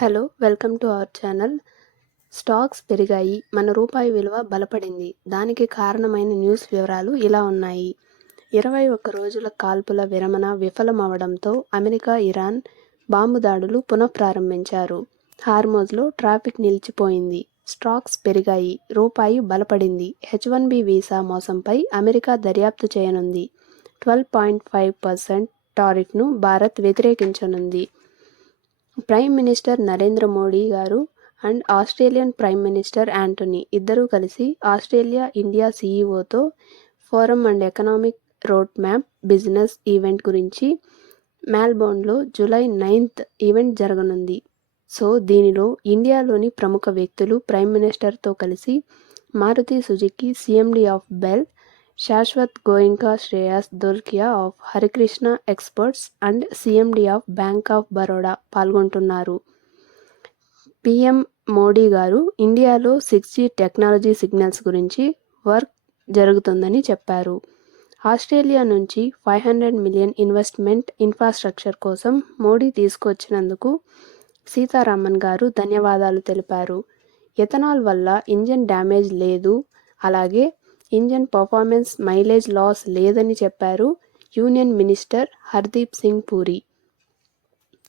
Hello, welcome to our channel. Stocks పెరిగాయి, మన రూపాయి విలువ బలపడింది. దానికి కారణమైన న్యూస్ వివరాలు ఇలా ఉన్నాయి. 21 రోజుల కాల్పుల విరమణ విఫలమవడంతో అమెరికా, ఇరాన్ బాంబు దాడులు పునఃప్రారంభించారు. హార్మోజ్లో ట్రాఫిక్ నిలిచిపోయింది. స్టాక్స్ పెరిగాయి, రూపాయి బలపడింది. H1B వీసా మోసంపై అమెరికా దర్యాప్తు చేయనుంది. 12.5% టారిఫ్ను భారత్ వ్యతిరేకించనుంది. ప్రైమ్ మినిస్టర్ నరేంద్ర మోడీ గారు and Australian prime minister Anthony ఇద్దరూ కలిసి ఆస్ట్రేలియా ఇండియా సీఈఓతో forum and economic road map business event గురించి మెల్బోర్న్లో జూలై 9th ఈవెంట్ జరగనుంది. సో దీనిలో ఇండియాలోని ప్రముఖ వ్యక్తులు ప్రైమ్ మినిస్టర్తో కలిసి మారుతి సుజుకి సిఎండి ఆఫ్ బెల్, Shashwat Goenka, Shreyas Dholakia of Harikrishna experts and CMD of Bank of Baroda పాల్గొంటున్నారు. పిఎం మోడీ గారు ఇండియాలో 6G టెక్నాలజీ సిగ్నల్స్ గురించి వర్క్ జరుగుతుందని చెప్పారు. ఆస్ట్రేలియా నుంచి 500 మిలియన్ ఇన్వెస్ట్మెంట్ ఇన్ఫ్రాస్ట్రక్చర్ కోసం మోడీ తీసుకొచ్చినందుకు సీతారామన్ గారు ధన్యవాదాలు తెలిపారు. ఎథనాల్ వల్ల ఇంజన్ డ్యామేజ్ లేదు, అలాగే ఇంజన్ పర్ఫార్మెన్స్ మైలేజ్ లాస్ లేదని చెప్పారు union minister Hardeep Singh Puri.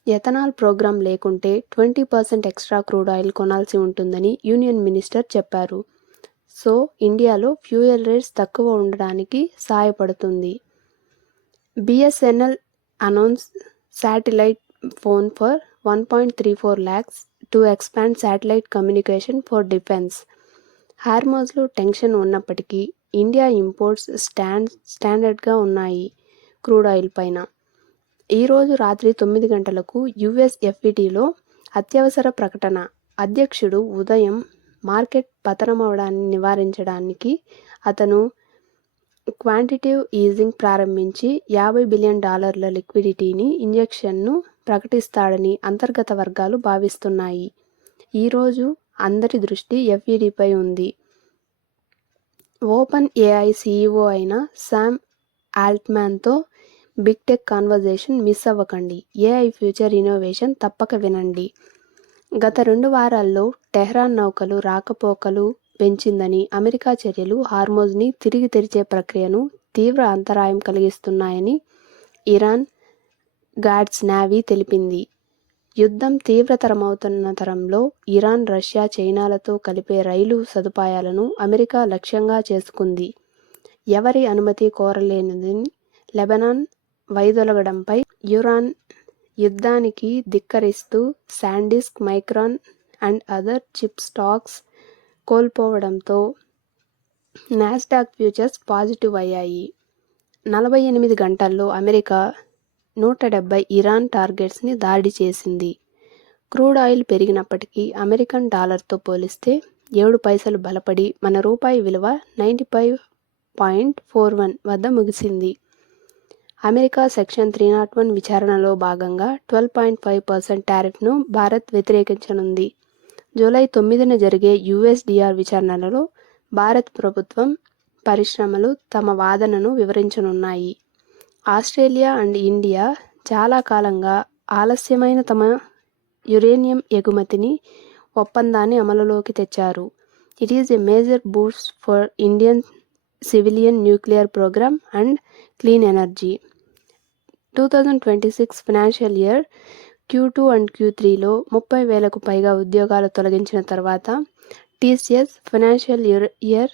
Ethanol programme లేకుంటే 20% ఎక్స్ట్రా క్రూడ్ ఆయిల్ కొనాల్సి ఉంటుందని యూనియన్ మినిస్టర్ చెప్పారు. సో ఇండియాలో ఫ్యూయల్ రేట్స్ తక్కువ ఉండడానికి సాయపడుతుంది. BSNL announce satellite phone for 1.34 lakhs to expand satellite communication for defence. హార్మోజ్లో టెన్షన్ ఉన్నప్పటికీ ఇండియా ఇంపోర్ట్స్ స్టాండర్డ్గా ఉన్నాయి క్రూడ్ ఆయిల్ పైన. ఈరోజు రాత్రి 9 గంటలకు యుఎస్ ఎఫ్ఈటీలో అత్యవసర ప్రకటన. అధ్యక్షుడు ఉదయం మార్కెట్ పతనమవడాన్ని నివారించడానికి అతను క్వాంటిటేటివ్ ఈజింగ్ ప్రారంభించి $50 బిలియన్ లిక్విడిటీని ఇంజెక్షన్ను ప్రకటిస్తాడని అంతర్గత వర్గాలు భావిస్తున్నాయి. ఈరోజు అందరి దృష్టి ఎఫ్ఈడీపై ఉంది. ఓపెన్ ఏఐ సీఈఓ అయిన శామ్ ఆల్ట్మాన్తో బిగ్ టెక్ కాన్వర్జేషన్ మిస్ అవ్వకండి. ఏఐ ఫ్యూచర్ ఇన్నోవేషన్ తప్పక వినండి. గత 2 వారాల్లో టెహ్రాన్ నౌకలు రాకపోకలు పెంచిందని అమెరికా చర్యలు హార్మోజ్ని తిరిగి తెరిచే ప్రక్రియను తీవ్ర అంతరాయం కలిగిస్తున్నాయని ఇరాన్ గాడ్స్ నేవీ తెలిపింది. యుద్ధం తీవ్రతరమవుతున్న తరంలో ఇరాన్, రష్యా, చైనాలతో కలిపే రైలు సదుపాయాలను అమెరికా లక్ష్యంగా చేసుకుంది. ఎవరి అనుమతి కోరలేనిది లెబనాన్ వైదొలగడంపై ఇరాన్ యుద్ధానికి ధిక్కరిస్తూ SanDisk, Micron and other chip stocks కోల్పోవడంతో నాస్డాక్ ఫ్యూచర్స్ పాజిటివ్ అయ్యాయి. 48 గంటల్లో అమెరికా 170 ఇరాన్ టార్గెట్స్ని దాడి చేసింది. క్రూడ్ ఆయిల్ పెరిగినప్పటికీ అమెరికన్ డాలర్తో పోలిస్తే 7 పైసలు బలపడి మన రూపాయి విలువ 95.41 వద్ద ముగిసింది. అమెరికా సెక్షన్ 301 విచారణలో భాగంగా 12.5% టారిఫ్ను భారత్ వ్యతిరేకించనుంది. జూలై 9న జరిగే యుఎస్డిఆర్ విచారణలో భారత్ ప్రభుత్వం, పరిశ్రమలు తమ వాదనను వివరించనున్నాయి. ఆస్ట్రేలియా అండ్ ఇండియా చాలా కాలంగా ఆలస్యమైన తమ యురేనియం ఎగుమతిని ఒప్పందాన్ని అమలులోకి తెచ్చారు. It is a major boost for Indian civilian nuclear programme and clean energy. 2026 financial year Q2 and Q3లో 30,000కు పైగా ఉద్యోగాలు తొలగించిన తర్వాత టీసీఎస్ ఫైనాన్షియల్ ఇయర్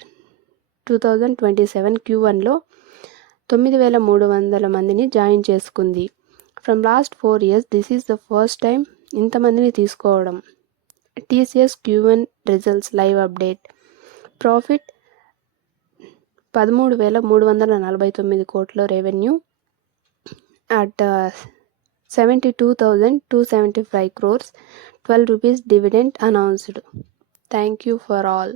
2027 Q1లో 9,300 మందిని జాయిన్ చేసుకుంది. From last 4 years this is the first time ఇంతమందిని తీసుకోవడం. TCS Q1 results live update. Profit 13,349 కోట్ల revenue at 72,275 crores, ₹12 dividend announced. Thank you for all.